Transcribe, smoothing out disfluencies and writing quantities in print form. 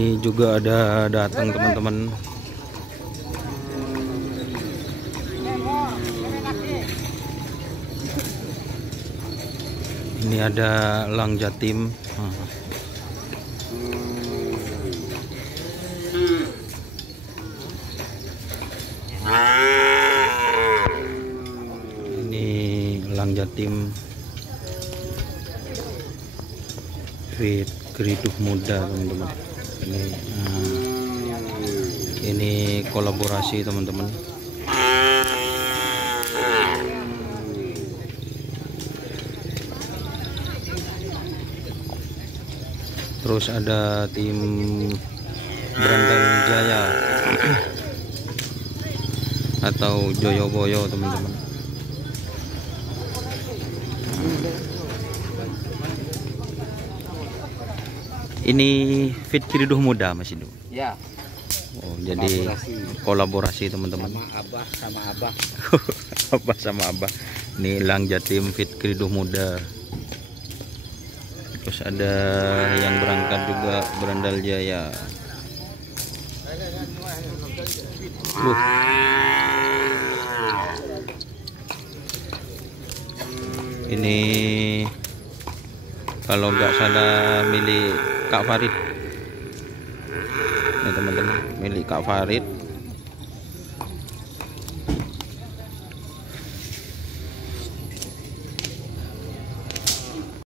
Ini juga ada datang teman-teman. Ini ada Lang Jatim. Ini Lang Jatim fit geriduh muda teman-teman. Ini kolaborasi teman-teman. Terus ada tim Berandal Jaya atau Joyoboyo teman-teman. Ini fit geriduh muda Mas Indo. Ya. Oh, jadi kolaborasi teman-teman. Sama Abah sama Abah. Abah sama Abah. Ini Lang Jatim fit geriduh muda. Terus ada yang berangkat juga Berandal Jaya. Ini kalau nggak salah milik Kak Farid. Ini teman-teman, milik Kak Farid.